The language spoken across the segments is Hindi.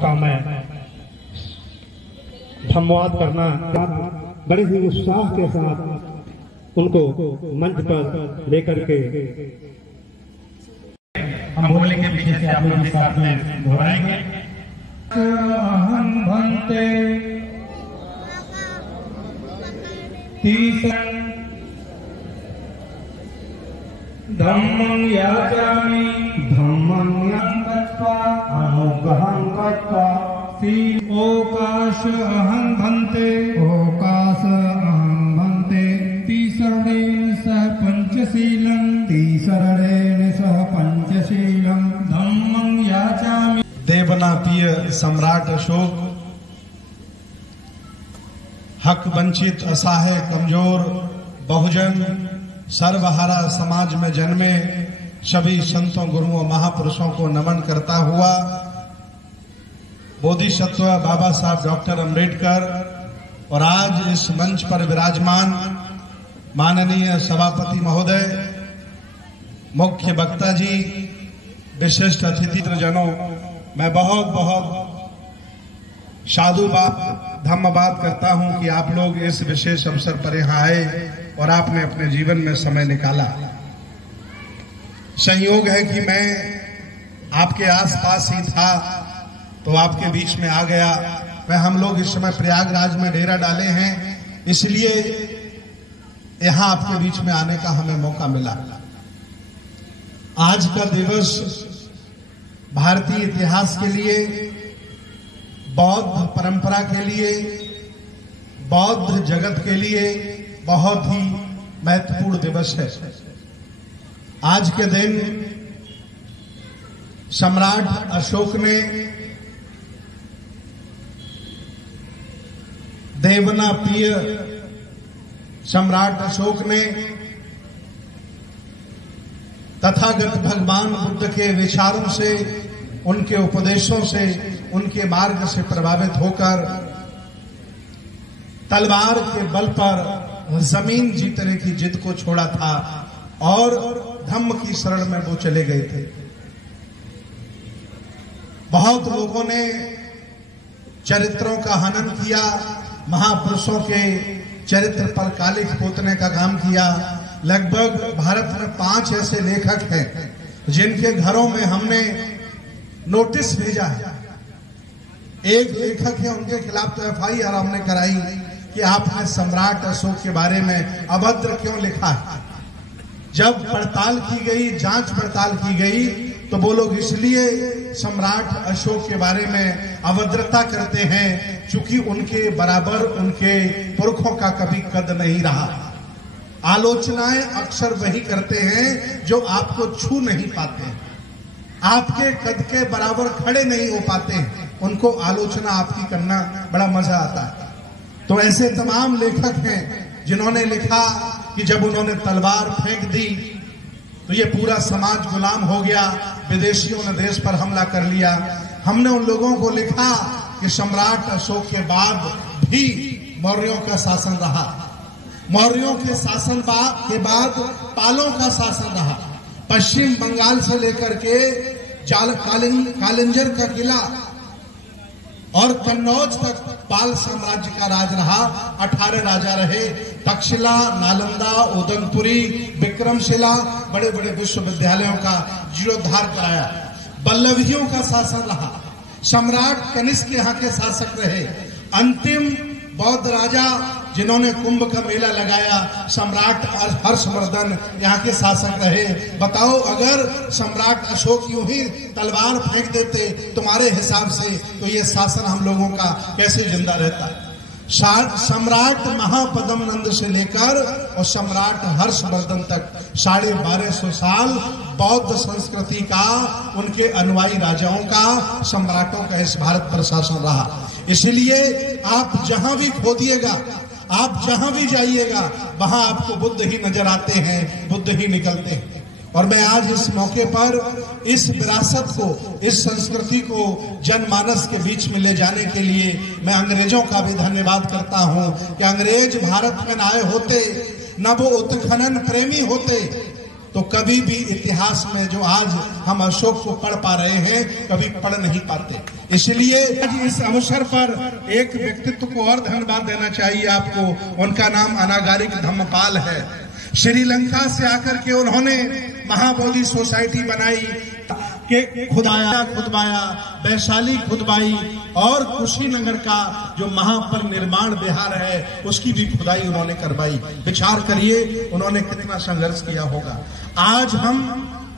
का मैं धन्यवाद करना, बड़े ही उत्साह के साथ उनको मंच पर लेकर के हम बोले के पीछे से आप लोग साथ में दोहराएंगे। भंते धम्मं याचामि अनुग्रहं कृत्वा ओकाश अहं भंते ओकाश अहं भंते तीसरणेन सह पंचशीलं तीसरणेन सह पंचशीलं धम्मं याचामि। देवनापीय सम्राट अशोक हक वंचित, असहाय, कमजोर, बहुजन, सर्वहारा समाज में जन्मे सभी संतों, गुरुओं, महापुरुषों को नमन करता हुआ बोधिसत्व बाबा साहब डॉक्टर अंबेडकर और आज इस मंच पर विराजमान माननीय सभापति महोदय, मुख्य वक्ता जी, विशिष्ट अतिथिजनों, मैं बहुत बहुत साधुवाद धन्यवाद करता हूं कि आप लोग इस विशेष अवसर पर यहाँ आए और आपने अपने जीवन में समय निकाला। संयोग है कि मैं आपके आसपास ही था तो आपके बीच में आ गया। मैं हम लोग इस समय प्रयागराज में डेरा डाले हैं, इसलिए यहां आपके बीच में आने का हमें मौका मिला। आज का दिवस भारतीय इतिहास के लिए, बौद्ध परंपरा के लिए, बौद्ध जगत के लिए बहुत ही महत्वपूर्ण दिवस है। आज के दिन सम्राट अशोक ने देवनापीय सम्राट अशोक ने तथागत भगवान बुद्ध के विचारों से, उनके उपदेशों से, उनके मार्ग से प्रभावित होकर तलवार के बल पर जमीन जीतने की जिद को छोड़ा था और धम्म की शरण में वो चले गए थे। बहुत लोगों ने चरित्रों का हनन किया, महापुरुषों के चरित्र पर कालिख पोतने का काम किया। लगभग भारत में 5 ऐसे लेखक हैं जिनके घरों में हमने नोटिस भेजा है। एक लेखक है, उनके खिलाफ तो FIR हमने कराई कि आपने सम्राट अशोक के बारे में अभद्र क्यों लिखा है। जब पड़ताल की गई, जांच पड़ताल की गई, तो वो लोग इसलिए सम्राट अशोक के बारे में अभद्रता करते हैं क्योंकि उनके बराबर उनके पुरखों का कभी कद नहीं रहा। आलोचनाएं अक्सर वही करते हैं जो आपको छू नहीं पाते, आपके कद के बराबर खड़े नहीं हो पाते हैं, उनको आलोचना आपकी करना बड़ा मजा आता है। तो ऐसे तमाम लेखक हैं जिन्होंने लिखा कि जब उन्होंने तलवार फेंक दी तो ये पूरा समाज गुलाम हो गया, विदेशियों ने देश पर हमला कर लिया। हमने उन लोगों को लिखा कि सम्राट अशोक के बाद भी मौर्यों का शासन रहा, मौर्यों के शासन के बाद पालों का शासन रहा। पश्चिम बंगाल से लेकर के कालिंजर का किला और कन्नौज तक पाल साम्राज्य का राज रहा। 18 राजा रहे। तक्षशिला, नालंदा, उदयपुरी, विक्रमशिला, बड़े बड़े विश्वविद्यालयों का जीर्णोद्धार कराया। बल्लभियों का शासन रहा। सम्राट कनिष्क यहाँ के शासक रहे। अंतिम बौद्ध राजा जिन्होंने कुंभ का मेला लगाया, सम्राट हर्षवर्धन यहाँ के शासक रहे। बताओ, अगर सम्राट अशोक यूं ही तलवार फेंक देते तुम्हारे हिसाब से, तो ये शासन हम लोगों का कैसे जिंदा रहता। सम्राट महापद्मनंद से लेकर और सम्राट हर्षवर्धन तक 1250 साल बौद्ध संस्कृति का, उनके अनुयायी राजाओं का, सम्राटों का इस भारत पर शासन रहा। इसलिए आप जहां भी खोदिएगा, आप जहां भी जाइएगा, वहां आपको बुद्ध ही नजर आते हैं, बुद्ध ही निकलते हैं। और मैं आज इस मौके पर इस विरासत को, इस संस्कृति को जनमानस के बीच में ले जाने के लिए मैं अंग्रेजों का भी धन्यवाद करता हूं कि अंग्रेज भारत में न आए होते, न वो उत्खनन प्रेमी होते, तो कभी भी इतिहास में जो आज हम अशोक को पढ़ पा रहे हैं, कभी पढ़ नहीं पाते। इसलिए आज इस अवसर पर एक व्यक्तित्व को और धन्यवाद देना चाहिए आपको। उनका नाम अनागारिक धम्मपाल है। श्रीलंका से आकर के उन्होंने महाबोधि सोसाइटी बनाई के खुदवाया, वैशाली खुदवाई और कुशीनगर का जो महापरिनिर्वाण विहार है उसकी भी खुदाई उन्होंने करवाई। विचार करिए उन्होंने कितना संघर्ष किया होगा। आज हम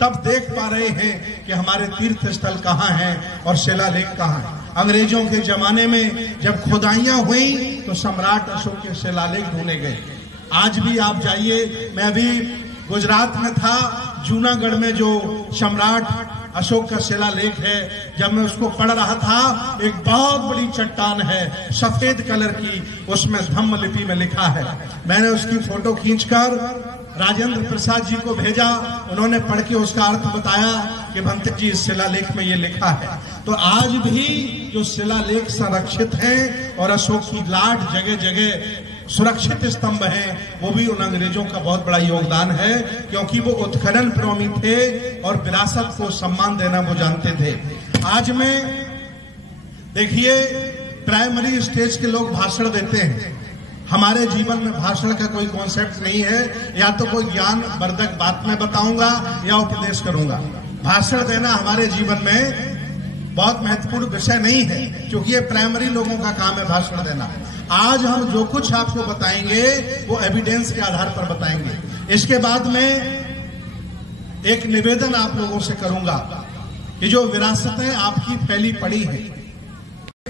तब देख पा रहे हैं कि हमारे तीर्थ स्थल कहाँ हैं और शिलालेख कहाँ हैं। अंग्रेजों के जमाने में जब खुदाइयां हुई तो सम्राट अशोक के शिलालेख ढूंढे गए। आज भी आप जाइए, मैं अभी गुजरात में था, जूनागढ़ में जो सम्राट अशोक का शिलालेख है, जब मैं उसको पढ़ रहा था, एक बहुत बड़ी चट्टान है सफेद कलर की, उसमें धम्म लिपि में लिखा है। मैंने उसकी फोटो खींचकर राजेंद्र प्रसाद जी को भेजा, उन्होंने पढ़ के उसका अर्थ बताया कि भंते जी इस शिलालेख में ये लिखा है। तो आज भी जो शिलालेख संरक्षित हैं और अशोक की लाट जगह जगह सुरक्षित स्तंभ हैं, वो भी उन अंग्रेजों का बहुत बड़ा योगदान है, क्योंकि वो उत्खनन प्रेमी थे और विरासत को सम्मान देना वो जानते थे। आज में देखिए प्राइमरी स्टेज के लोग भाषण देते हैं। हमारे जीवन में भाषण का कोई कॉन्सेप्ट नहीं है, या तो कोई ज्ञान वर्धक बात में बताऊंगा या उपदेश करूंगा। भाषण देना हमारे जीवन में बहुत महत्वपूर्ण विषय नहीं है, क्योंकि ये प्राइमरी लोगों का काम है भाषण देना। आज हम जो कुछ आपको बताएंगे वो एविडेंस के आधार पर बताएंगे। इसके बाद में एक निवेदन आप लोगों से करूंगा कि जो विरासतें आपकी फैली पड़ी हैं,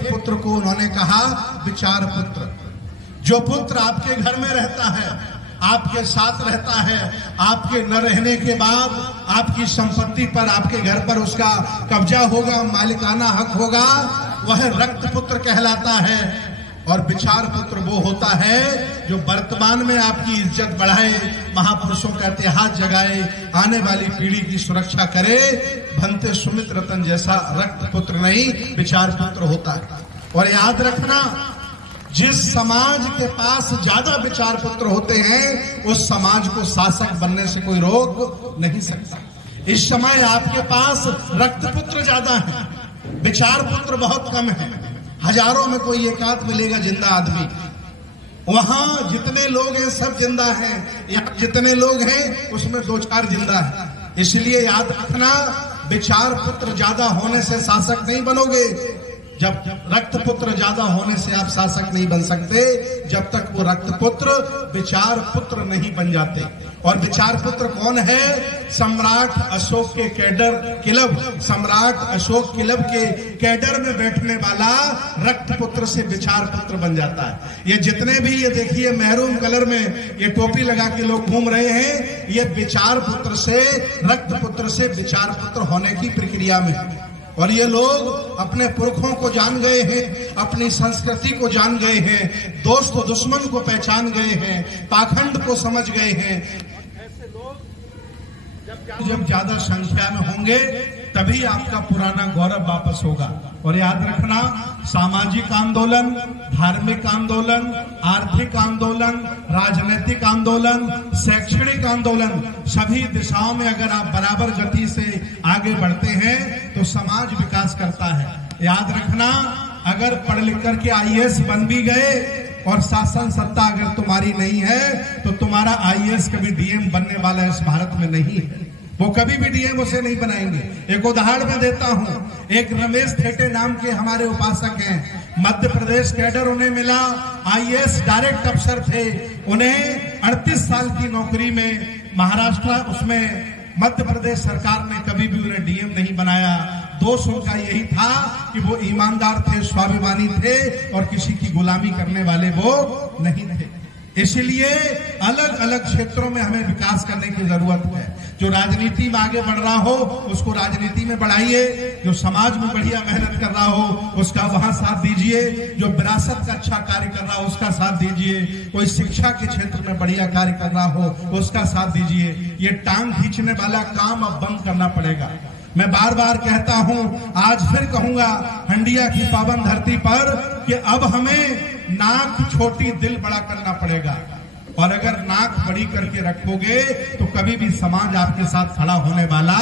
पुत्र को उन्होंने कहा विचार पुत्र। जो पुत्र आपके घर में रहता है, आपके साथ रहता है, आपके न रहने के बाद आपकी संपत्ति पर, आपके घर पर उसका कब्जा होगा, मालिकाना हक होगा, वह रक्त पुत्र कहलाता है। और विचार पुत्र वो होता है जो वर्तमान में आपकी इज्जत बढ़ाए, महापुरुषों का इतिहास जगाए, आने वाली पीढ़ी की सुरक्षा करे। भंते सुमित रतन जैसा रक्त पुत्र नहीं, विचार पुत्र होता है। और याद रखना, जिस समाज के पास ज्यादा विचार पुत्र होते हैं उस समाज को शासक बनने से कोई रोक नहीं सकता। इस समय आपके पास रक्त पुत्र ज्यादा है, विचार पुत्र बहुत कम है। हजारों में कोई एकाध मिलेगा जिंदा आदमी। वहां जितने लोग हैं सब जिंदा हैं, यहाँ जितने लोग हैं उसमें 2-4 जिंदा है। इसलिए याद रखना, विचार पुत्र ज्यादा होने से शासक नहीं बनोगे। जब रक्त पुत्र ज्यादा होने से आप शासक नहीं बन सकते, जब तक वो रक्त पुत्र विचार पुत्र नहीं बन जाते। और विचार पुत्र कौन है? सम्राट अशोक के कैडर किलब, सम्राट अशोक किलब के कैडर में बैठने वाला रक्त पुत्र से विचार पुत्र बन जाता है। ये जितने भी, ये देखिए मैरून कलर में ये टोपी लगा के लोग घूम रहे हैं, ये विचार पुत्र से, रक्त पुत्र से विचार पुत्र होने की प्रक्रिया में। और ये लोग अपने पुरखों को जान गए हैं, अपनी संस्कृति को जान गए हैं, दोस्त और दुश्मन को पहचान गए हैं, पाखंड को समझ गए हैं। ऐसे लोग जब ज्यादा संख्या में होंगे तभी आपका पुराना गौरव वापस होगा। और याद रखना, सामाजिक आंदोलन, धार्मिक आंदोलन, आर्थिक आंदोलन, राजनीतिक आंदोलन, शैक्षणिक आंदोलन, सभी दिशाओं में अगर आप बराबर गति से आगे बढ़ते हैं तो समाज विकास करता है। याद रखना, अगर पढ़ लिख करके IAS बन भी गए और शासन सत्ता अगर तुम्हारी नहीं है तो तुम्हारा IAS कभी DM बनने वाला इस भारत में नहीं है। वो कभी भी DM उसे नहीं बनाएंगे। एक उदाहरण मैं देता हूं, एक रमेश थेटे नाम के हमारे उपासक हैं, मध्य प्रदेश कैडर उन्हें मिला, IAS डायरेक्ट अफसर थे, उन्हें 38 साल की नौकरी में महाराष्ट्र, उसमें मध्य प्रदेश सरकार ने कभी भी उन्हें DM नहीं बनाया। दोष उनका यही था कि वो ईमानदार थे, स्वाभिमानी थे और किसी की गुलामी करने वाले वो नहीं थे। इसलिए अलग अलग क्षेत्रों में हमें विकास करने की जरूरत है। जो राजनीति में आगे बढ़ रहा हो उसको राजनीति में बढ़ाइए, जो समाज में बढ़िया मेहनत कर रहा हो उसका वहां साथ दीजिए, जो विरासत का अच्छा कार्य कर रहा हो उसका साथ दीजिए, कोई शिक्षा के क्षेत्र में बढ़िया कार्य कर रहा हो उसका साथ दीजिए। ये टांग खींचने वाला काम अब बंद करना पड़ेगा। मैं बार बार कहता हूं, आज फिर कहूंगा हंडिया की पावन धरती पर कि अब हमें नाक छोटी दिल बड़ा करना पड़ेगा। और अगर नाक बड़ी करके रखोगे तो कभी भी समाज आपके साथ खड़ा होने वाला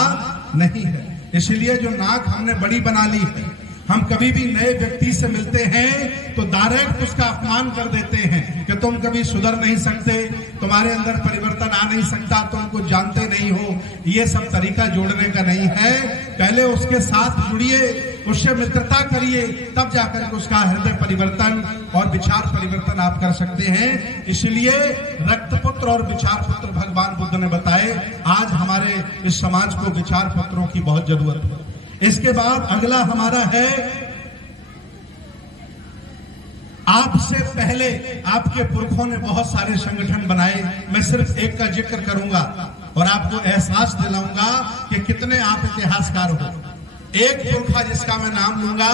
नहीं है। इसलिए जो नाक हमने बड़ी बना ली है, हम कभी भी नए व्यक्ति से मिलते हैं तो डायरेक्ट उसका अपमान कर देते हैं कि तुम कभी सुधर नहीं सकते, तुम्हारे अंदर परिवर्तन आ नहीं सकता, तुम कुछ जानते नहीं हो। ये सब तरीका जोड़ने का नहीं है। पहले उसके साथ जुड़िए, उससे मित्रता करिए, तब जाकर उसका हृदय परिवर्तन और विचार परिवर्तन आप कर सकते हैं। इसलिए रक्तपुत्र और विचार पुत्र भगवान बुद्ध ने बताए। आज हमारे इस समाज को विचार पत्रों की बहुत जरूरत है। इसके बाद अगला हमारा है, आपसे पहले आपके पुरखों ने बहुत सारे संगठन बनाए। मैं सिर्फ एक का जिक्र करूंगा और आपको एहसास दिलाऊंगा कि कितने आप इतिहासकार हो। एक पुरखा जिसका मैं नाम लूंगा,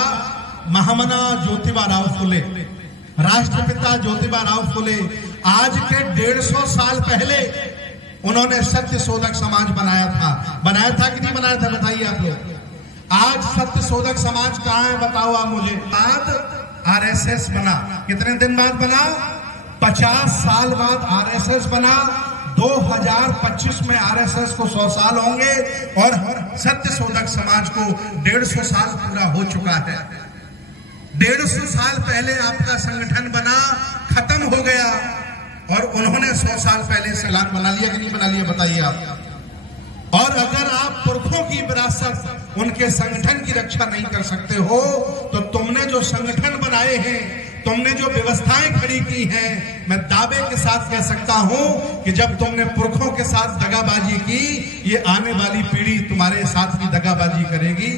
महामना ज्योतिबा राव फुले, राष्ट्रपिता ज्योतिबा राव फुले। आज के 150 साल पहले उन्होंने सत्य शोधक समाज बनाया था कि नहीं बनाया था? बताइए आप लोग। आज सत्य शोधक समाज कहां है बताओ आप मुझे। बाद आरएसएस बना। कितने दिन बाद बना? 50 साल बाद आरएसएस बना। 2025 में आरएसएस को 100 साल होंगे और सत्य शोधक समाज को 150 साल पूरा हो चुका है। 150 साल पहले आपका संगठन बना, खत्म हो गया और उन्होंने 100 साल पहले सलान बना लिया कि नहीं बना लिया? बताइए आप। और अगर आप पुरखों की विरासत, उनके संगठन की रक्षा नहीं कर सकते हो तो तुमने जो संगठन बनाए हैं, तुमने जो व्यवस्थाएं खड़ी की हैं, मैं दावे के साथ कह सकता हूं कि जब तुमने पुरखों के साथ दगाबाजी की, ये आने वाली पीढ़ी तुम्हारे साथ भी दगाबाजी करेगी।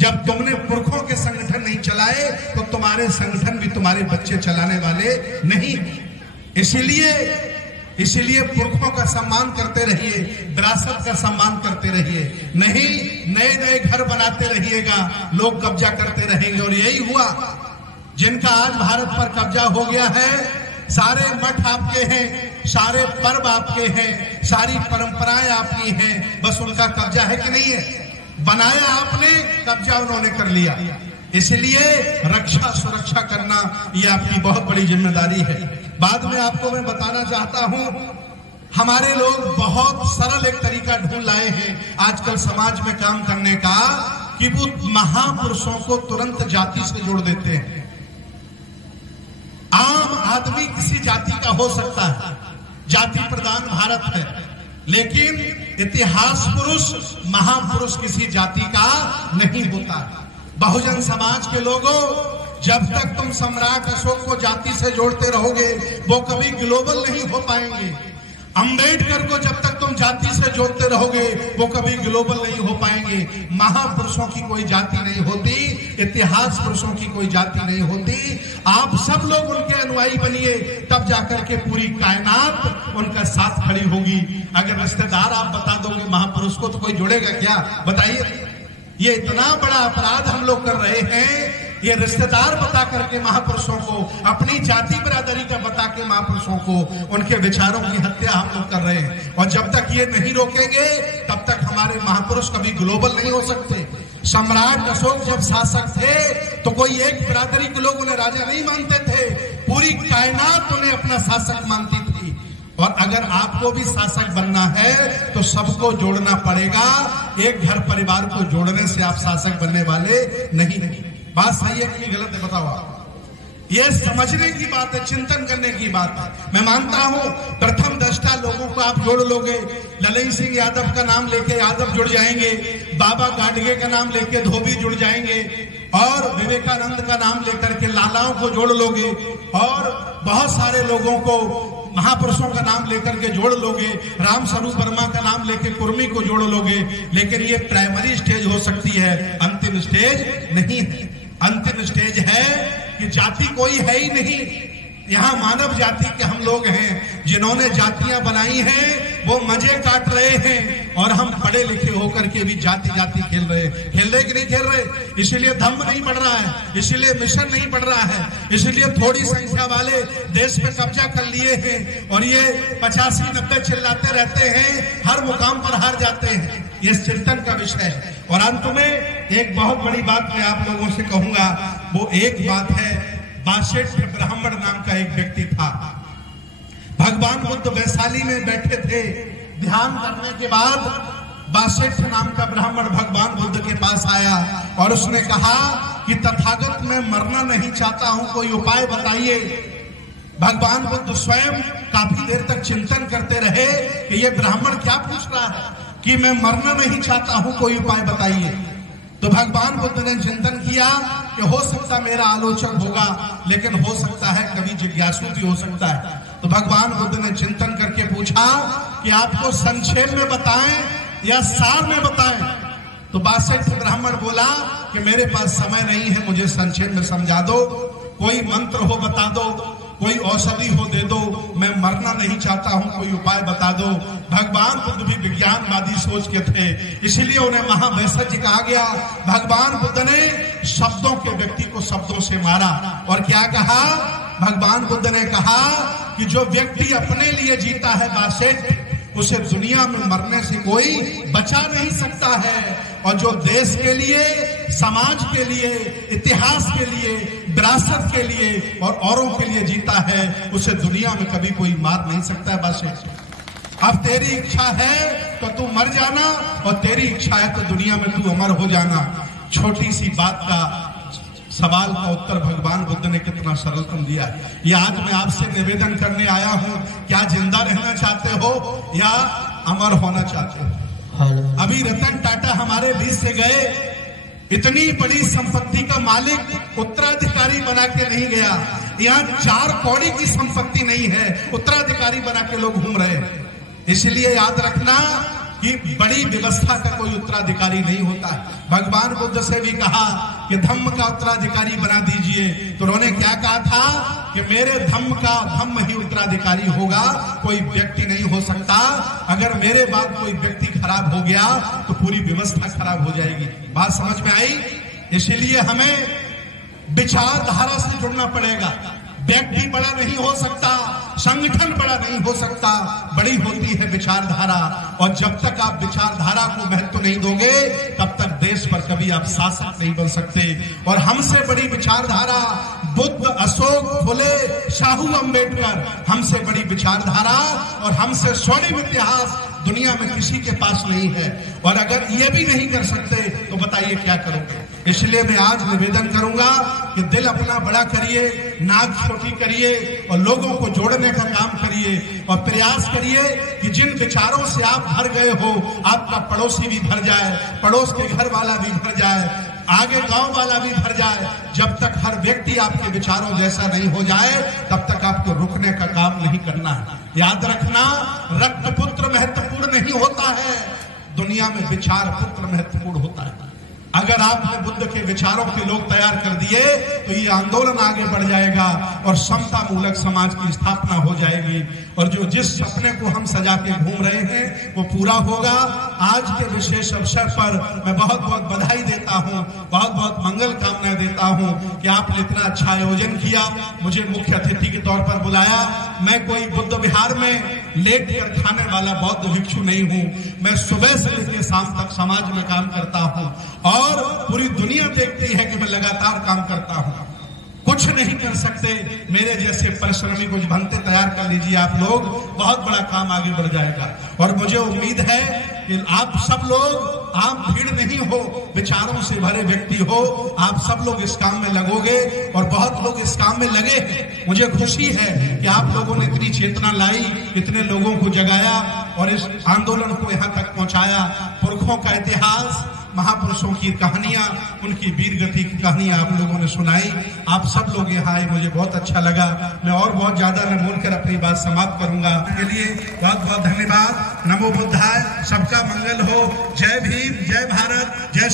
जब तुमने पुरखों के संगठन नहीं चलाए तो तुम्हारे संगठन भी तुम्हारे बच्चे चलाने वाले नहीं। इसीलिए पुरखों का सम्मान करते रहिए, विरासत का सम्मान करते रहिए। नहीं नए नए घर बनाते रहिएगा, लोग कब्जा करते रहेंगे। और यही हुआ। जिनका आज भारत पर कब्जा हो गया है, सारे मठ आपके हैं, सारे पर्व आपके हैं, सारी परंपराएं आपकी हैं, बस उनका कब्जा है कि नहीं है? बनाया आपने, कब्जा उन्होंने कर लिया। इसलिए रक्षा सुरक्षा करना ये आपकी बहुत बड़ी जिम्मेदारी है। बाद में आपको मैं बताना चाहता हूं, हमारे लोग बहुत सरल एक तरीका ढूंढ लाए हैं आजकल समाज में काम करने का, कि वो महापुरुषों को तुरंत जाति से जोड़ देते हैं। आम आदमी किसी जाति का हो सकता है, जाति प्रधान भारत है, लेकिन इतिहास पुरुष, महापुरुष किसी जाति का नहीं होता। बहुजन समाज के लोगों, जब तक तुम सम्राट अशोक को जाति से जोड़ते रहोगे, वो कभी ग्लोबल नहीं हो पाएंगे। अंबेडकर को जब तक तुम जाति से जोड़ते रहोगे, वो कभी ग्लोबल नहीं हो पाएंगे। महापुरुषों की कोई जाति नहीं होती, इतिहास पुरुषों की कोई जाति नहीं होती। आप सब लोग उनके अनुयायी बनिए, तब जाकर के पूरी कायनात उनका साथ खड़ी होगी। अगर रिश्तेदार आप बता दोगे महापुरुष को, तो कोई जुड़ेगा क्या? बताइए। ये इतना बड़ा अपराध हम लोग कर रहे हैं। ये रिश्तेदार बता करके महापुरुषों को, अपनी जाति बिरादरी का बता के महापुरुषों को, उनके विचारों की हत्या हम लोग कर रहे हैं। और जब तक ये नहीं रोकेंगे, तब तक हमारे महापुरुष कभी ग्लोबल नहीं हो सकते। सम्राट अशोक जब शासक थे तो कोई एक बिरादरी के लोग उन्हें राजा नहीं मानते थे, पूरी कायनात उन्हें अपना शासक मानती थी। और अगर आपको भी शासक बनना है तो सबको जोड़ना पड़ेगा। एक घर परिवार को जोड़ने से आप शासक बनने वाले नहीं। बात सही है कि गलत है? बताओ आप। ये समझने की बात है, चिंतन करने की बात है। मैं मानता हूं प्रथम दृष्टा लोगों को आप जोड़ लोगे, ललन सिंह यादव का नाम लेके यादव जुड़ जाएंगे, बाबा गाडगे का नाम लेके धोबी जुड़ जाएंगे, और विवेकानंद का नाम लेकर के लालाओं को जोड़ लोगे, और बहुत सारे लोगों को महापुरुषों का नाम लेकर के जोड़ लोगे, राम स्वरूप वर्मा का नाम लेके कुर्मी को जोड़ लोगे। लेकिन ये प्राइमरी स्टेज हो सकती है, अंतिम स्टेज नहीं है। अंतिम स्टेज है कि जाति कोई है ही नहीं। यहाँ मानव जाति के हम लोग हैं। जिन्होंने जातियां बनाई हैं वो मजे काट रहे हैं, और हम पढ़े लिखे होकर के भी जाति जाति खेल रहे कि नहीं खेल रहे? इसीलिए धम्म नहीं बढ़ रहा है, इसीलिए मिशन नहीं बढ़ रहा है, इसीलिए थोड़ी संख्या वाले देश पे कब्जा कर लिए हैं, और ये 85-90 चिल्लाते रहते हैं, हर मुकाम पर हार जाते हैं। ये चिंतन का विषय है। और अंत में एक बहुत बड़ी बात मैं आप लोगों से कहूंगा, वो एक बात है, बासेठ ब्राह्मण नाम का एक व्यक्ति था। भगवान बुद्ध वैशाली में बैठे थे, ध्यान करने के बाद बासेठ नाम का ब्राह्मण भगवान बुद्ध के पास आया और उसने कहा कि तथागत मैं मरना नहीं चाहता हूं, कोई उपाय बताइए। भगवान बुद्ध स्वयं काफी देर तक चिंतन करते रहे कि ये ब्राह्मण क्या पूछ रहा है कि मैं मरना नहीं चाहता हूं, कोई उपाय बताइए। तो भगवान बुद्ध ने चिंतन किया कि हो सकता मेरा आलोचक होगा, लेकिन हो सकता है कभी जिज्ञासु भी हो सकता है। तो भगवान बुद्ध ने चिंतन करके पूछा कि आपको संक्षेप में बताएं या सार में बताएं। तो 62 ब्राह्मण बोला कि मेरे पास समय नहीं है, मुझे संक्षेप में समझा दो, कोई मंत्र हो बता दो, कोई औषधि हो दे दो, मैं मरना नहीं चाहता हूं, कोई उपाय बता दो। भगवान बुद्ध भी विज्ञानवादी सोच के थे, इसलिए उन्हें महावैसज्य कहा गया। भगवान बुद्ध ने शब्दों के व्यक्ति को शब्दों से मारा और क्या कहा? भगवान बुद्ध ने कहा कि जो व्यक्ति अपने लिए जीता है बासेट, उसे दुनिया में मरने से कोई बचा नहीं सकता है, और जो देश के लिए, समाज के लिए, इतिहास के लिए, विरासत के लिए और औरों के लिए जीता है, उसे दुनिया में कभी कोई मार नहीं सकता है। बस अब तेरी इच्छा है तो तू मर जाना, और तेरी इच्छा है तो दुनिया में तू अमर हो जाना। छोटी सी बात का सवाल का उत्तर भगवान बुद्ध ने कितना सरलतम दिया है। ये आज मैं आपसे निवेदन करने आया हूं, क्या जिंदा रहना चाहते हो या अमर होना चाहते हो? अभी रतन टाटा हमारे बीच से गए, इतनी बड़ी संपत्ति का मालिक उत्तराधिकारी बना के नहीं गया। यहाँ 4 कौड़ी की संपत्ति नहीं है, उत्तराधिकारी बना के लोग घूम रहे हैं। इसलिए याद रखना कि बड़ी व्यवस्था का कोई उत्तराधिकारी नहीं होता है। भगवान बुद्ध से भी कहा कि धम्म का उत्तराधिकारी बना दीजिए, तो उन्होंने क्या कहा था कि मेरे धम्म का धम्म ही उत्तराधिकारी होगा, कोई व्यक्ति नहीं हो सकता। अगर मेरे बाद कोई व्यक्ति खराब हो गया तो पूरी व्यवस्था खराब हो जाएगी। बात समझ में आई? इसलिए हमें विचारधारा से जुड़ना पड़ेगा। व्यक्ति बड़ा नहीं हो सकता, संगठन बड़ा नहीं हो सकता, बड़ी होती है विचारधारा। और जब तक आप विचारधारा को महत्व नहीं दोगे, तब तक देश पर कभी आप शासक नहीं बन सकते। और हमसे बड़ी विचारधारा बुद्ध, अशोक, फुले, शाहू अम्बेडकर, हमसे बड़ी विचारधारा और हमसे स्वर्णिम इतिहास दुनिया में किसी के पास नहीं है। और अगर ये भी नहीं कर सकते तो बताइए क्या करोगे? इसलिए मैं आज निवेदन करूंगा कि दिल अपना बड़ा करिए, नाक छोटी करिए और लोगों को जोड़ने का काम करिए, और प्रयास करिए कि जिन विचारों से आप भर गए हो, आपका पड़ोसी भी भर जाए, पड़ोस के घर वाला भी भर जाए, आगे गांव वाला भी भर जाए। जब तक हर व्यक्ति आपके विचारों जैसा नहीं हो जाए, तब तक आपको रुकने का काम नहीं करना है। याद रखना, रक्त पुत्र महत्वपूर्ण नहीं होता है, दुनिया में विचार पुत्र महत्वपूर्ण होता है। अगर आपने बुद्ध के विचारों के लोग तैयार कर दिए तो ये आंदोलन आगे बढ़ जाएगा और समता मूलक समाज की स्थापना हो जाएगी। और जो जिस सपने को हम सजा के घूम रहे हैं वो पूरा होगा। आज के विशेष अवसर पर मैं बहुत बहुत बधाई देता हूं, बहुत बहुत मंगल कामनाएं देता हूं कि आपने इतना अच्छा आयोजन किया, मुझे मुख्य अतिथि के तौर पर बुलाया। मैं कोई बुद्ध विहार में लेट कर खाने वाला बौद्ध भिक्षु नहीं हूं। मैं सुबह से लेकर शाम तक समाज में काम करता हूं और पूरी दुनिया देखती है कि मैं लगातार काम करता हूं। कुछ नहीं कर सकते मेरे जैसे परिश्रमी कुछ बनते तैयार कर लीजिए आप लोग, बहुत बड़ा काम आगे बढ़ जाएगा। और मुझे उम्मीद है कि आप सब लोग आम भीड़ नहीं हो, विचारों से भरे व्यक्ति हो, आप सब लोग इस काम में लगोगे और बहुत लोग इस काम में लगे हैं। मुझे खुशी है कि आप लोगों ने इतनी चेतना लाई, इतने लोगों को जगाया और इस आंदोलन को यहाँ तक पहुंचाया। पुरखों का इतिहास, महापुरुषों की कहानियां, उनकी वीर गति की कहानियां आप लोगों ने सुनाई। आप सब लोग यहाँ आए, मुझे बहुत अच्छा लगा। मैं और बहुत ज्यादा न बोलकर अपनी बात समाप्त करूंगा। के लिए बहुत बहुत धन्यवाद। नमो बुद्धाय। सबका मंगल हो। जय भीम, जय भारत, जय